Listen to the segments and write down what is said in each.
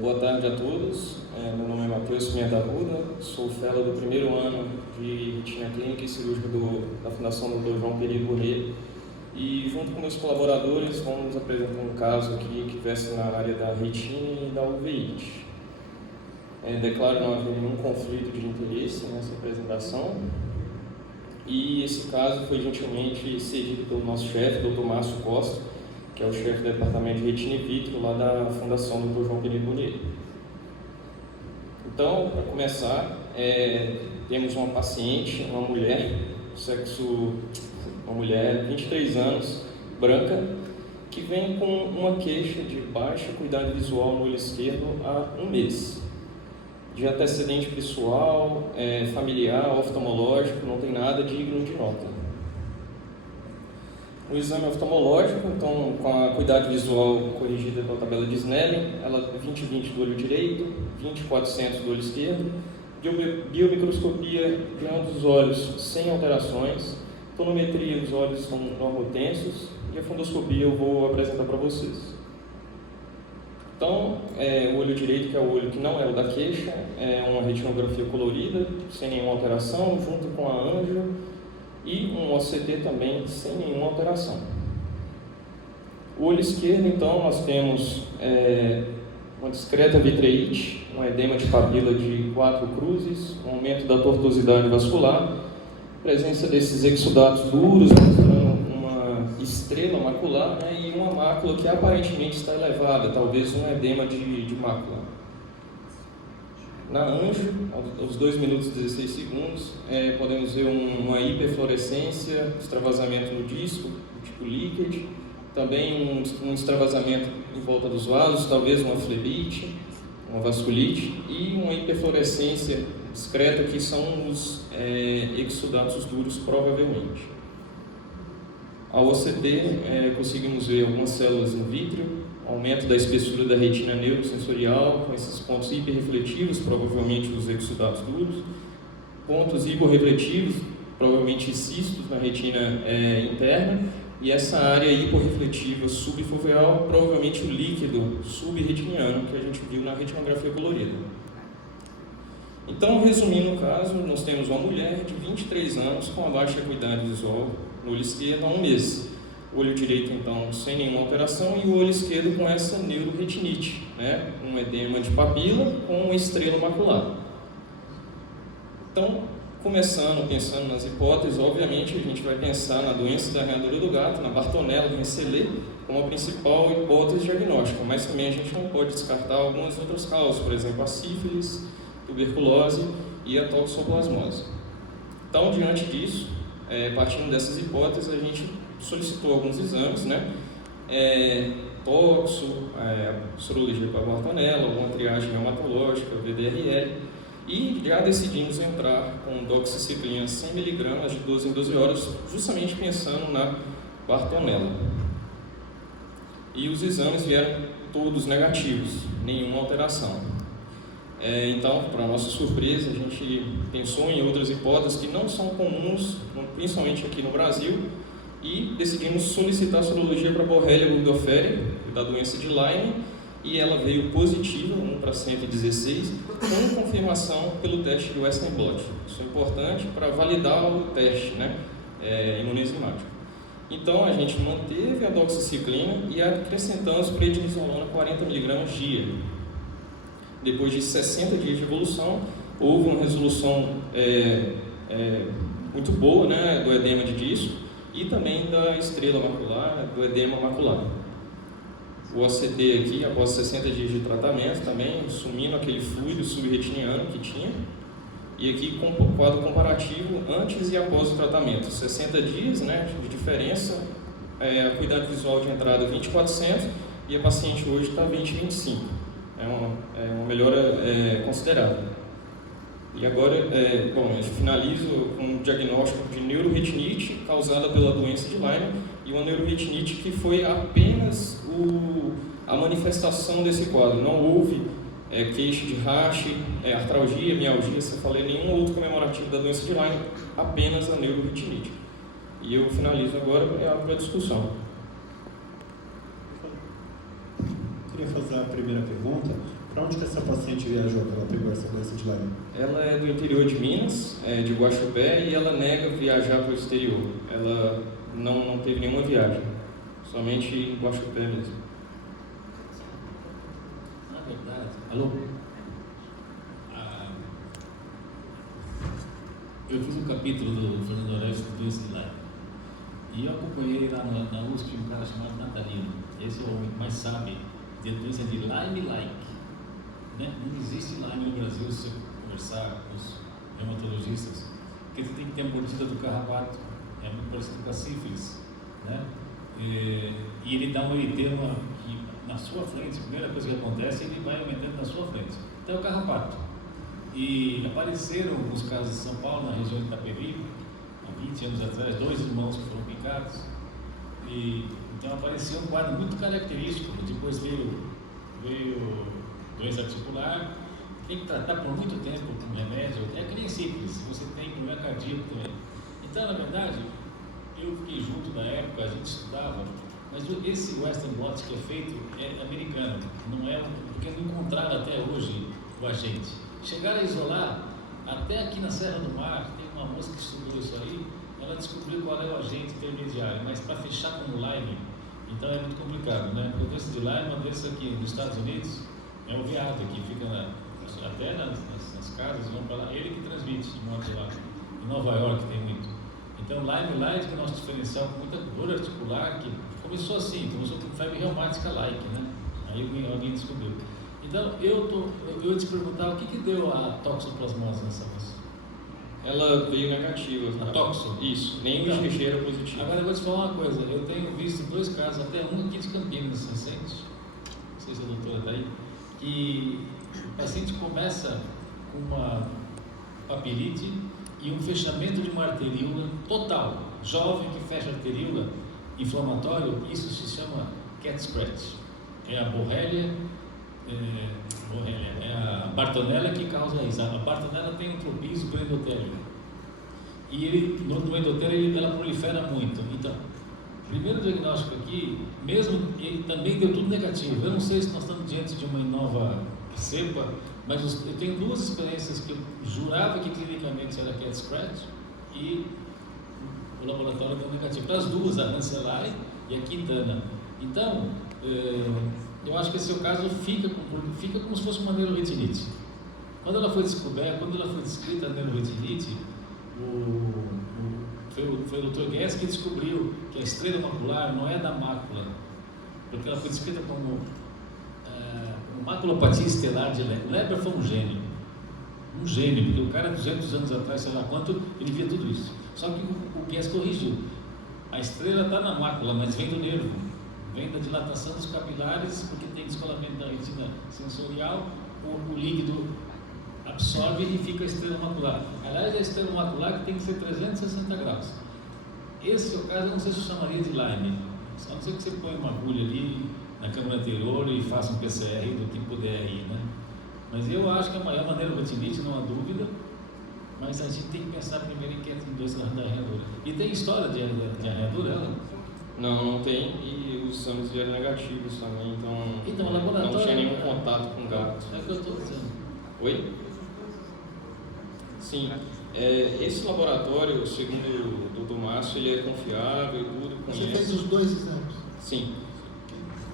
Boa tarde a todos. Meu nome é Matheus Pimenta Arruda, sou fellow do primeiro ano de Retina Clínica e Cirúrgica da Fundação Dr. João Pereira Bonet, e junto com meus colaboradores vamos apresentar um caso aqui que versa na área da retina e da uveíte. Declaro não haver nenhum conflito de interesse nessa apresentação, e esse caso foi gentilmente cedido pelo nosso chefe, Dr. Márcio Costa, que é o chefe do departamento de retina e vítreo lá da Fundação Dr. João Pereira Bonet. Então, para começar, temos uma paciente, uma mulher, uma mulher, 23 anos, branca, que vem com uma queixa de baixa acuidade visual no olho esquerdo há um mês. De antecedente pessoal, familiar, oftalmológico, não tem nada digno de nota. O exame oftalmológico, então, com a acuidade visual corrigida pela tabela de Snellen, ela é 20/20 do olho direito, 20/400 do olho esquerdo, biomicroscopia de ambos os olhos sem alterações, tonometria dos olhos estão normotensos, e a fundoscopia eu vou apresentar para vocês. Então, o olho direito, que é o olho que não é o da queixa, é uma retinografia colorida, sem nenhuma alteração, junto com a ângiyo, e um OCT também sem nenhuma alteração. O olho esquerdo, então, nós temos uma discreta vitreite, um edema de papila de 4 cruzes, um aumento da tortuosidade vascular, presença desses exudatos duros, mostrando uma estrela macular, e uma mácula que aparentemente está elevada, talvez um edema de mácula. Na ângiyo, aos 2 minutos e 16 segundos, podemos ver uma hiperfluorescência, extravasamento no disco, tipo líquido, também um extravasamento em volta dos vasos, talvez uma flebite, uma vasculite, e uma hiperfluorescência discreta, que são os exudatos duros, provavelmente. Ao OCT, conseguimos ver algumas células in vítreo, aumento da espessura da retina neurosensorial, com esses pontos hiperrefletivos, provavelmente os exudatos duros, pontos hiporrefletivos, provavelmente cistos na retina interna, e essa área hiporrefletiva subfoveal, provavelmente o líquido subretiniano, que a gente viu na retinografia colorida. Então, resumindo o caso, nós temos uma mulher de 23 anos com a baixa acuidade visual no olho esquerdo há um mês. O olho direito, então, sem nenhuma alteração, e o olho esquerdo com essa neuroretinite, um edema de papila com uma estrela macular. Então, pensando nas hipóteses, obviamente a gente vai pensar na doença da arranhadura do gato, na Bartonella Rensselaer, como a principal hipótese diagnóstica, mas também a gente não pode descartar algumas outras causas, por exemplo, a sífilis, tuberculose e a toxoplasmose. Então, diante disso, partindo dessas hipóteses, a gente solicitou alguns exames, toxo, sorologia para Bartonella, alguma triagem reumatológica, VDRL, e já decidimos entrar com doxiciclina 100 mg de 12 em 12 horas, justamente pensando na Bartonella. E os exames vieram todos negativos, nenhuma alteração. Então, para nossa surpresa, a gente pensou em outras hipóteses que não são comuns, principalmente aqui no Brasil, e decidimos solicitar sorologia para Borrelia burgdorferi, da doença de Lyme, e ela veio positiva, 1/116, com confirmação pelo teste do Western blot. Isso é importante para validar o teste imunoenzimático. Então, a gente manteve a doxiciclina e acrescentamos prednisolona 40 mg dia. Depois de 60 dias de evolução, houve uma resolução muito boa, do edema de disco e também da estrela macular, do edema macular. O OCT aqui, após 60 dias de tratamento, também sumindo aquele fluido subretiniano que tinha. E aqui com o quadro comparativo antes e após o tratamento. 60 dias de diferença, a acuidade visual de entrada 20/400 e a paciente hoje está 20/25. É uma melhora considerável. E agora, eu finalizo com um diagnóstico de neuroretinite causada pela doença de Lyme, e uma neuroretinite que foi apenas a manifestação desse quadro. Não houve queixa de rache, artralgia, mialgia, cefaleia, nenhum outro comemorativo da doença de Lyme, apenas a neuroretinite. E eu finalizo agora para a discussão. Queria fazer a primeira pergunta. Para onde que essa paciente viajou para ela pegou essa doença de Lyme? Ela é do interior de Minas, de Guaxupé, e ela nega viajar para o exterior. Ela não teve nenhuma viagem, somente em Guaxupé mesmo. Na verdade, alô? Eu fiz um capítulo do Fernando Orestes do doença de Lyme. E eu acompanhei lá na USP um cara chamado Natalino. Esse é o homem que mais sabe de doença de Lyme-like. Né? Não existe Lyme no Brasil, se você conversar com os reumatologistas, porque você tem que ter a mordida do carrapato, é muito parecido com a sífilis, né? E ele dá um eritema que na sua frente, a primeira coisa que acontece, ele vai aumentando na sua frente. Então é o carrapato. E apareceram alguns casos em São Paulo, na região de Itapevi, há 20 anos atrás, 2 irmãos que foram picados. E então apareceu um quadro muito característico. Depois veio doença articular, tem que tratar por muito tempo com remédio, é que nem sífilis, você tem problema cardíaco também. Então, na verdade, eu fiquei junto na época, a gente estudava, mas esse Western blot que é feito é americano, não é, porque não encontraram até hoje o agente. Chegaram a isolar, até aqui na Serra do Mar, tem uma moça que estudou isso aí, ela descobriu qual é o agente intermediário, mas para fechar como Lyme, então é muito complicado, né? A doença de Lyme é uma doença aqui nos Estados Unidos, é um veado que fica até nas casas, vão para lá, ele que transmite, de modo geral. Em Nova York tem muito. Então, Lyme-like, que é o nosso diferencial com muita dor articular, que começou assim, começou com febre reumática-like, né? Aí alguém descobriu. Então, eu ia te perguntar, o que deu a toxoplasmose nessa moça? Ela veio negativa. A toxo? Isso, nem o xixi era positivo. Agora eu vou te falar uma coisa, eu tenho visto 2 casos, até um aqui de Campinas recente, não sei se a doutora está aí, que o paciente começa com uma papilite e um fechamento de uma arteríola total, jovem que fecha a arteríola, inflamatório, isso se chama cat scratch, é a borrelia, é a Bartonella que causa isso. A Bartonella tem um tropismo para o endotélio e ele, no endotélio ela prolifera muito. Então, primeiro diagnóstico aqui, mesmo ele também deu tudo negativo. Eu não sei se nós estamos diante de uma nova cepa, mas eu tenho 2 experiências que eu jurava que clinicamente era cat scratch e o laboratório deu negativo. Para as 2, a Rancelai e a Quintana. Então, eu acho que esse seu caso fica como se fosse uma neuroretinite. Quando ela foi descrita a neuroretinite, foi o Dr. Guess que descobriu que a estrela macular não é da mácula, porque ela foi descrita como maculopatia estelar de Leber. Leber foi um gênio, porque o cara 200 anos atrás, sei lá quanto, ele via tudo isso. Só que o Guess corrigiu. A estrela está na mácula, mas vem do nervo, vem da dilatação dos capilares, porque tem descolamento da retina sensorial, o líquido absorve e fica a estrela macular. Aliás, a estrela macular que tem que ser 360 graus. Esse é o caso, eu não sei se eu chamaria de Lyme, a não ser que você põe uma agulha ali na câmara anterior e faça um PCR do tipo DRI, né? Mas eu acho que é uma neuroretinite, não há dúvida, mas a gente tem que pensar primeiro em que é doença da arranhadura. E tem história de arranhadura, ela? Não tem, e os exames vieram negativos também, então o laboratório não tinha nenhum contato com gato. É o que eu estou dizendo. Oi? Sim, esse laboratório, segundo o Dr. Márcio, ele é confiável e tudo. Você fez os 2 exames? Sim.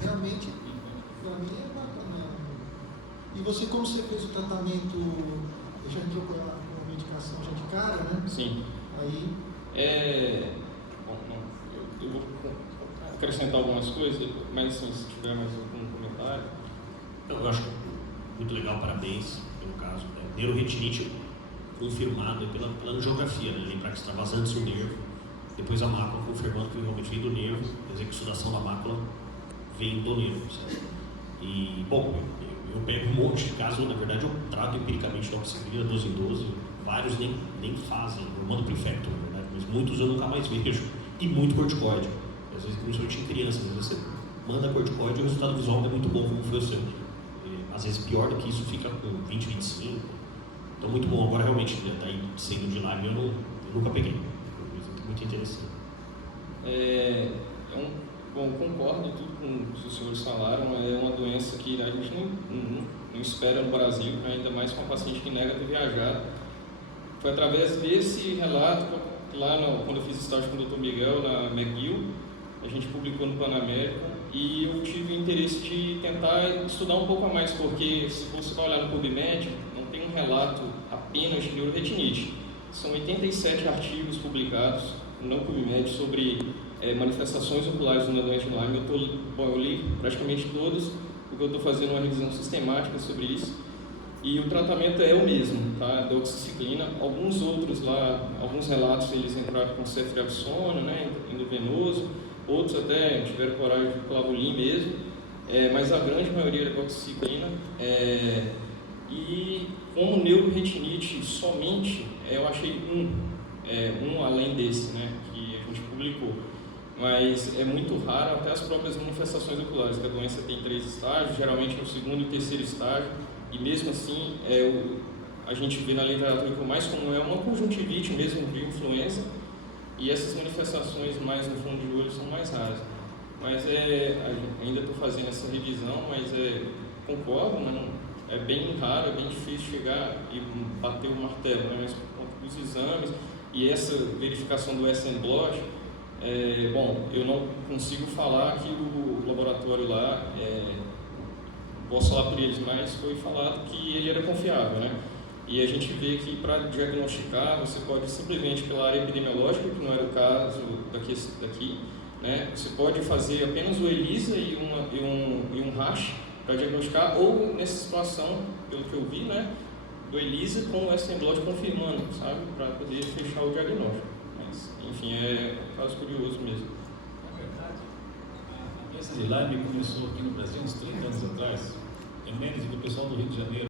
Realmente, para mim é bacana. E você, como você fez o tratamento, já entrou com a medicação já de cara, né? Sim. Aí... Bom, eu vou acrescentar algumas coisas, mas assim, se tiver mais algum comentário. Eu acho muito legal, parabéns pelo caso. Neuroretinite confirmado pela angiografia, né? Lembrar que extravasantes no nervo, depois a mácula confirmando que realmente vem do nervo, quer dizer que a exudação da mácula vem do nervo, certo? E, bom, eu pego um monte de casos, na verdade eu trato empiricamente doxiciclina 12 em 12, vários nem fazem, eu mando pro infecto, na verdade, mas muitos eu nunca mais vejo, e muito corticoide, às vezes principalmente em crianças, às vezes você manda corticoide e o resultado visual não é muito bom como foi o seu, e, às vezes pior do que isso fica com 20, 25, então muito bom. Agora realmente, daí sendo de Lyme eu nunca peguei, muito interessante. Bom, concordo tudo com o que os senhores falaram, é uma doença que a gente não espera no Brasil, ainda mais com um paciente que nega ter viajado. Foi através desse relato, lá quando eu fiz estágio com o Dr. Miguel na McGill, a gente publicou no Panamérica, e eu tive o interesse de tentar estudar um pouco a mais, porque se você vai olhar no PubMed, não tem um relato apenas de neuroretinite. São 87 artigos publicados no PubMed sobre manifestações oculares do doente de Lyme. Eu li praticamente todos, porque eu estou fazendo uma revisão sistemática sobre isso. E o tratamento é o mesmo, tá? Doxiciclina. Alguns outros lá, alguns relatos eles entraram com ceftriaxona, né, endovenoso. Outros até tiveram coragem de clavulin mesmo, mas a grande maioria era doxiciclina. E como neuroretinite somente, eu achei um além desse, né, que a gente publicou. Mas é muito raro até as próprias manifestações oculares, que a doença tem 3 estágios, geralmente no 2º e 3º estágio, e mesmo assim a gente vê na literatura que o mais comum é uma conjuntivite mesmo de influenza, e essas manifestações mais no fundo de olho são mais raras. Mas ainda estou fazendo essa revisão, mas concordo, né? É bem raro, é bem difícil chegar e bater o martelo, né? Mas os exames e essa verificação do SN blot, bom, eu não consigo falar que o laboratório lá, posso falar por eles, mas foi falado que ele era confiável, né? E a gente vê que para diagnosticar, você pode simplesmente pela área epidemiológica, que não era o caso daqui, né? Você pode fazer apenas o ELISA e um hash para diagnosticar, ou nessa situação, pelo que eu vi, né, do ELISA com o SN blot confirmando, sabe, para poder fechar o diagnóstico. Mas, enfim, é um caso curioso mesmo. Na verdade, a doença de Lyme começou aqui no Brasil uns 30 anos atrás. Eu lembro do pessoal do Rio de Janeiro